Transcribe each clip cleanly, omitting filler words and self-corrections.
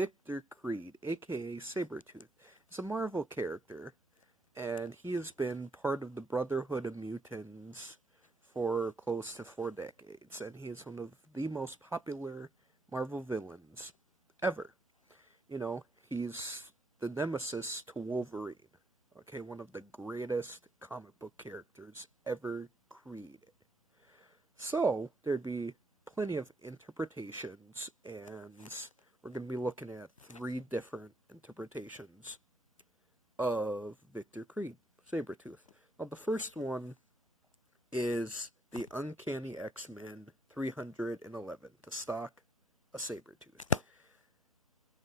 Victor Creed, aka Sabertooth, is a Marvel character, and he has been part of the Brotherhood of Mutants for close to 4 decades, and he is one of the most popular Marvel villains ever. He's the nemesis to Wolverine. Okay, one of the greatest comic book characters ever created. So, there'd be plenty of interpretations, and we're going to be looking at 3 different interpretations of Victor Creed, Sabertooth. Now, the first one is the Uncanny X-Men 311 to stock a Sabertooth.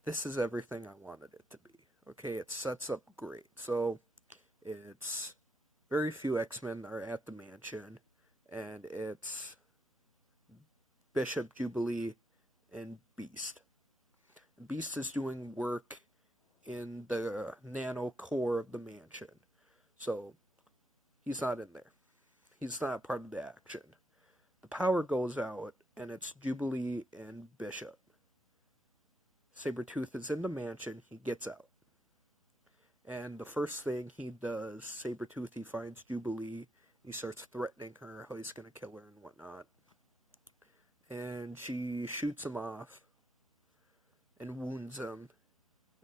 This is everything I wanted it to be. Okay, it sets up great. So, it's very few X-Men are at the mansion, and it's Bishop, Jubilee, and Beast. Beast is doing work in the nano core of the mansion. So, he's not in there. He's not part of the action. The power goes out, and it's Jubilee and Bishop. Sabertooth is in the mansion, he gets out. And the first thing he does, Sabertooth, he finds Jubilee, he starts threatening her, how he's going to kill her and whatnot. And she shoots him off and wounds him,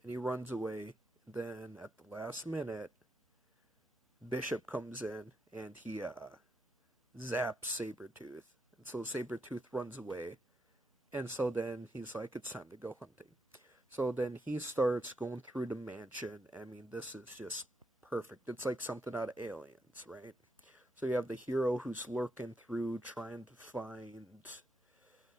and he runs away. Then at the last minute, Bishop comes in and he zaps Sabertooth. And so Sabertooth runs away. And so then he's like, it's time to go hunting. So then he starts going through the mansion. I mean, this is just perfect. It's like something out of Aliens, right? So you have the hero who's lurking through trying to find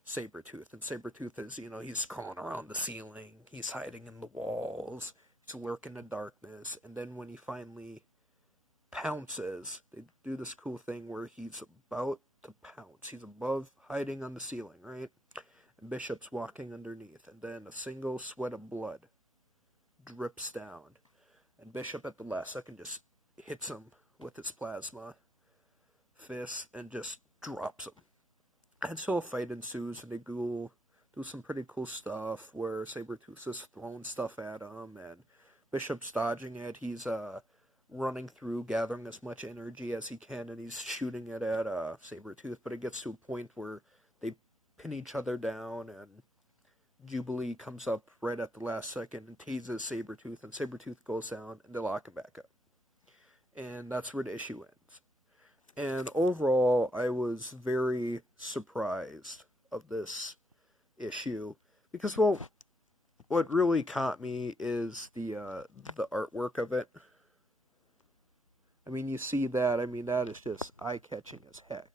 Sabertooth. And Sabertooth is, he's crawling around the ceiling. He's hiding in the walls. He's lurking in the darkness. And then when he finally pounces, they do this cool thing where he's about to pounce. He's above, hiding on the ceiling, right? And Bishop's walking underneath. And then a single sweat of blood drips down. And Bishop at the last second just hits him with his plasma fist and just drops him. And so a fight ensues, and they do some pretty cool stuff where Sabertooth is throwing stuff at him, and Bishop's dodging it. He's running through, gathering as much energy as he can, and he's shooting it at Sabertooth. But it gets to a point where they pin each other down, and Jubilee comes up right at the last second and teases Sabertooth, and Sabertooth goes down, and they lock him back up. And that's where the issue ends. And overall, I was very surprised of this issue. Because, well, what really caught me is the artwork of it. I mean, you see that. I mean, that is just eye-catching as heck.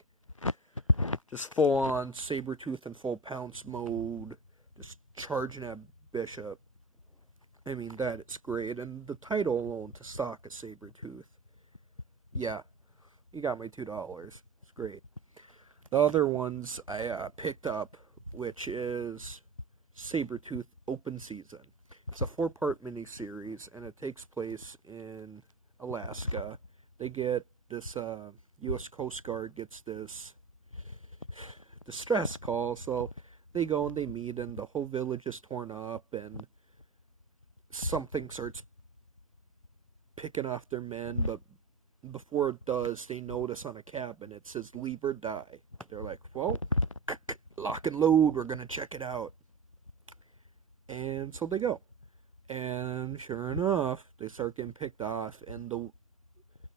Just full-on Sabertooth in full pounce mode. Just charging at Bishop. I mean, that is great. And the title alone, to stock a Sabertooth. Yeah. You got my $2. It's great. The other ones I picked up, which is Sabertooth Open Season. It's a 4-part miniseries, and it takes place in Alaska. They get this, U.S. Coast Guard gets this distress call, so they go and they meet, and the whole village is torn up, and something starts picking off their men, but before it does, they notice on a cabin it says leave or die. They're like, well, lock and load, we're gonna check it out. And so they go. And sure enough, they start getting picked off, and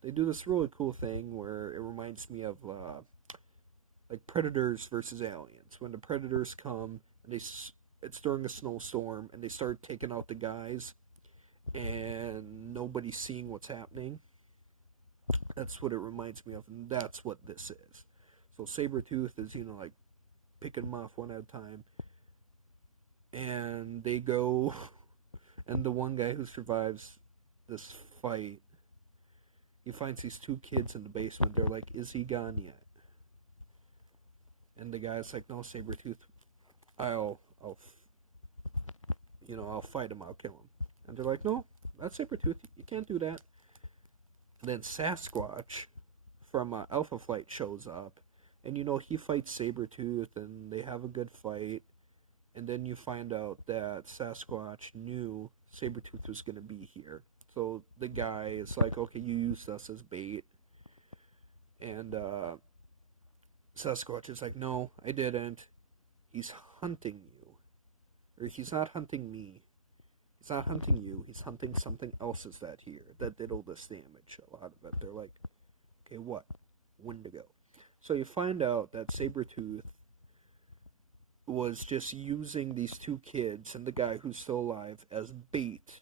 they do this really cool thing where it reminds me of like Predators versus Aliens. When the Predators come, and it's during a snowstorm, and they start taking out the guys, and nobody's seeing what's happening. That's what it reminds me of, and that's what this is. So Sabertooth is, like, picking them off one at a time. And they go, and the one guy who survives this fight, he finds these 2 kids in the basement. They're like, is he gone yet? And the guy's like, no, Sabertooth, I'll fight him, I'll kill him. And they're like, no, that's Sabertooth, you can't do that. And then Sasquatch from Alpha Flight shows up, and he fights Sabertooth, and they have a good fight, And then you find out that Sasquatch knew Sabertooth was going to be here. So the guy is like, okay, you used us as bait. And Sasquatch is like, no, I didn't. He's hunting you. Or he's not hunting me. He's not hunting you. He's hunting something else is that here that did all this damage. A lot of it. They're like, okay, what? Wendigo. So you find out that Sabertooth was just using these two kids and the guy who's still alive as bait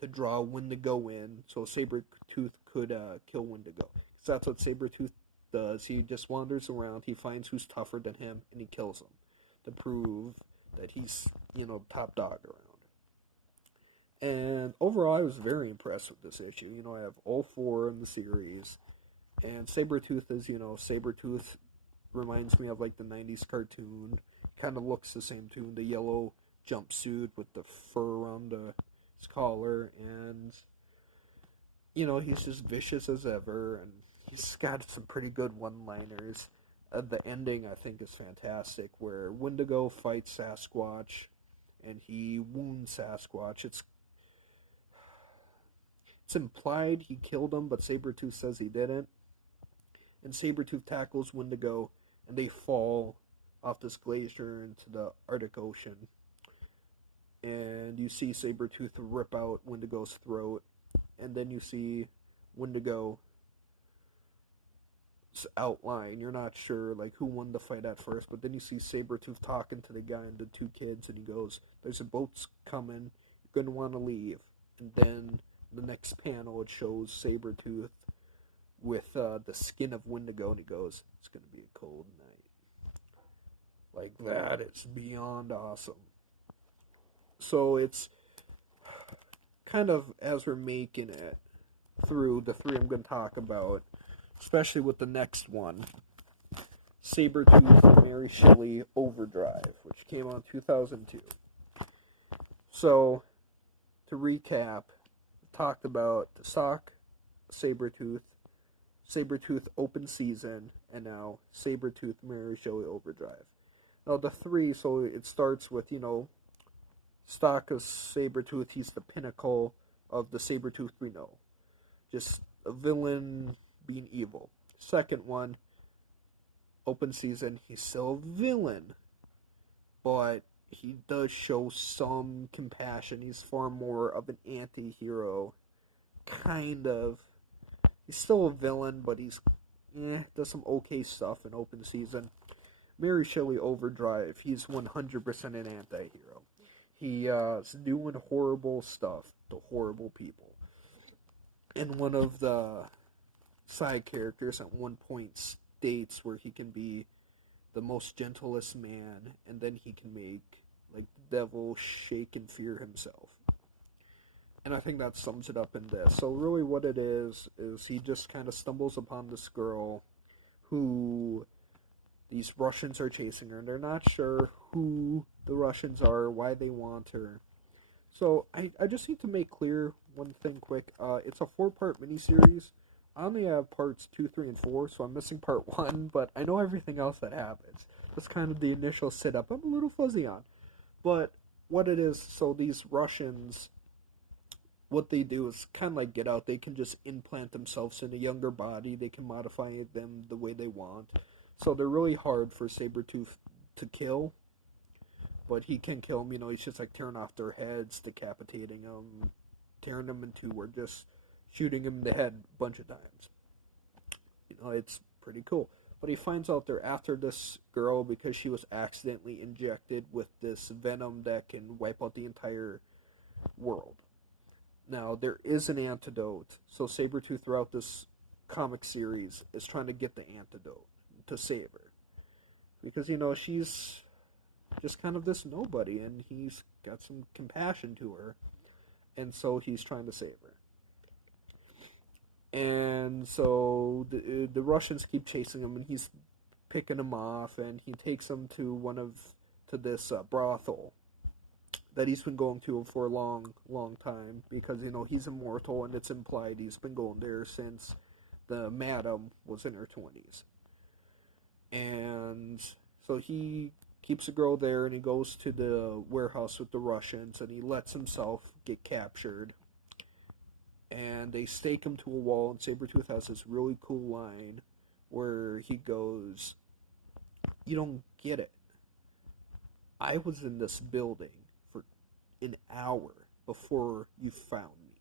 to draw Wendigo in so Sabertooth could kill Wendigo. Because that's what Sabertooth does. He just wanders around, he finds who's tougher than him, and he kills him to prove that he's, top dog around. And overall, I was very impressed with this issue. I have all 4 in the series. And Sabertooth is, Sabertooth reminds me of like the 90s cartoon. Kind of looks the same too, the yellow jumpsuit with the fur around his collar, and he's just vicious as ever, and he's got some pretty good one-liners. The ending I think is fantastic, where Wendigo fights Sasquatch, and he wounds Sasquatch. It's implied he killed him, but Sabertooth says he didn't, and Sabertooth tackles Wendigo, and they fall off this glacier into the Arctic Ocean. And you see Sabertooth rip out Wendigo's throat. And then you see Wendigo's outline. You're not sure like who won the fight at first. But then you see Sabertooth talking to the guy and the 2 kids. And he goes, there's a boat's coming. You're going to want to leave. And then the next panel, it shows Sabertooth with the skin of Wendigo. And he goes, it's going to be a cold night. Like, that is beyond awesome. So it's kind of, as we're making it through the 3 I'm going to talk about, especially with the next one, Sabertooth and Mary Shelley Overdrive, which came out in 2002. So, to recap, we talked about the Sock, Sabertooth, Sabertooth Open Season, and now Sabertooth Mary Shelley Overdrive. Now, the 3, so it starts with, stock of Sabertooth. He's the pinnacle of the Sabertooth we know. Just a villain being evil. Second one, Open Season, he's still a villain. But he does show some compassion. He's far more of an anti-hero. Kind of. He's still a villain, but he's does some okay stuff in Open Season. Mary Shelley Overdrive, he's 100% an anti-hero. He is doing horrible stuff to horrible people. And one of the side characters at one point states where he can be the most gentlest man, and then he can make like the devil shake in fear himself. And I think that sums it up in this. So really what it is he just kind of stumbles upon this girl who these Russians are chasing her, and they're not sure who the Russians are, why they want her. So I just need to make clear one thing quick. It's a 4-part miniseries. I only have parts 2, 3, and 4, so I'm missing part 1, but I know everything else that happens. That's kind of the initial setup I'm a little fuzzy on. But what it is, so these Russians, what they do is kind of like Get Out. They can just implant themselves in a younger body. They can modify them the way they want. So they're really hard for Sabertooth to kill. But he can kill them, he's just like tearing off their heads, decapitating them, tearing them in 2, or just shooting him in the head a bunch of times. It's pretty cool. But he finds out they're after this girl because she was accidentally injected with this venom that can wipe out the entire world. Now, there is an antidote. So Sabertooth throughout this comic series is trying to get the antidote to save her. Because, she's just kind of this nobody, and he's got some compassion to her. And so he's trying to save her. And so the Russians keep chasing him, and he's picking them off, and he takes them to this brothel that he's been going to for a long, long time, because, he's immortal, and it's implied he's been going there since the madam was in her 20s. And so he keeps the girl there, and he goes to the warehouse with the Russians, and he lets himself get captured. And they stake him to a wall, and Sabertooth has this really cool line where he goes, "You don't get it. I was in this building for an hour before you found me."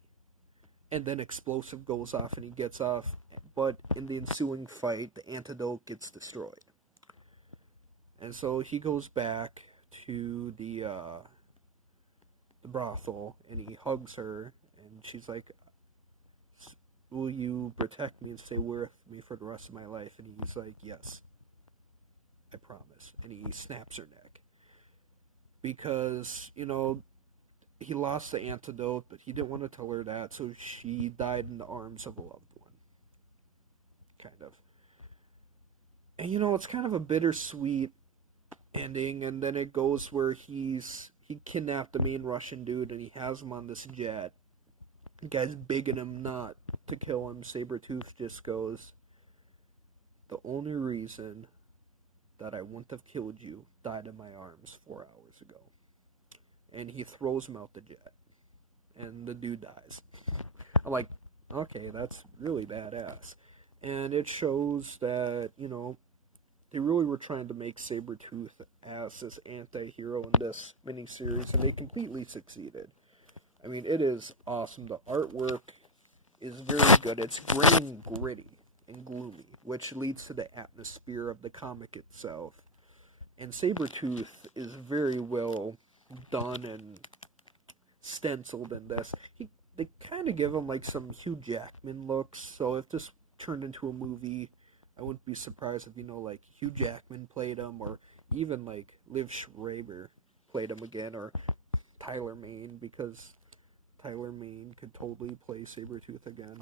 And then explosive goes off and he gets off, but in the ensuing fight, the antidote gets destroyed. And so he goes back to the brothel, and he hugs her, and she's like, "Will you protect me and stay with me for the rest of my life?" And he's like, "Yes, I promise." And he snaps her neck. Because, he lost the antidote, but he didn't want to tell her that, so she died in the arms of a loved one. Kind of. And, it's kind of a bittersweet ending, and then it goes where he kidnapped the main Russian dude, and he has him on this jet. The guy's begging him not to kill him. Sabertooth just goes, "The only reason that I wouldn't have killed you died in my arms 4 hours ago." And he throws him out the jet. And the dude dies. I'm like, okay, that's really badass. And it shows that, they really were trying to make Sabertooth as this anti-hero in this miniseries, and they completely succeeded. I mean, it is awesome. The artwork is very good. It's gray and gritty and gloomy, which leads to the atmosphere of the comic itself. And Sabertooth is very well done and stenciled in this. They kind of give him like some Hugh Jackman looks, so if this turned into a movie, I wouldn't be surprised if, like Hugh Jackman played him, or even like Liv Schreiber played him again, or Tyler Mane, because Tyler Mane could totally play Sabertooth again.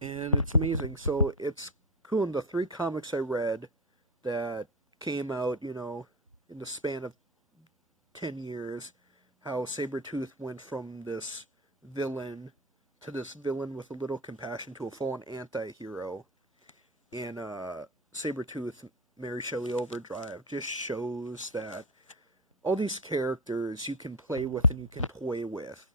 And it's amazing. So it's cool. In the 3 comics I read that came out, in the span of 10 years, how Sabertooth went from this villain to this villain with a little compassion to a full-on anti-hero in Sabertooth Mary Shelley Overdrive, just shows that all these characters you can play with and you can toy with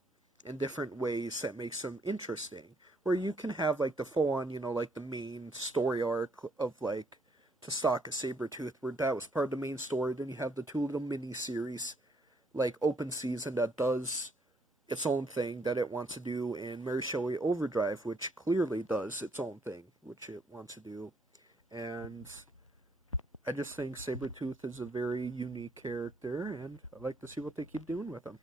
in different ways that makes them interesting. Where you can have like the full-on, like the main story arc of like to stalk a Sabertooth, where that was part of the main story. Then you have the 2 little mini-series like Open Season that does its own thing that it wants to do, in Mary Shelley Overdrive, which clearly does its own thing, which it wants to do. And I just think Sabertooth is a very unique character, and I'd like to see what they keep doing with him.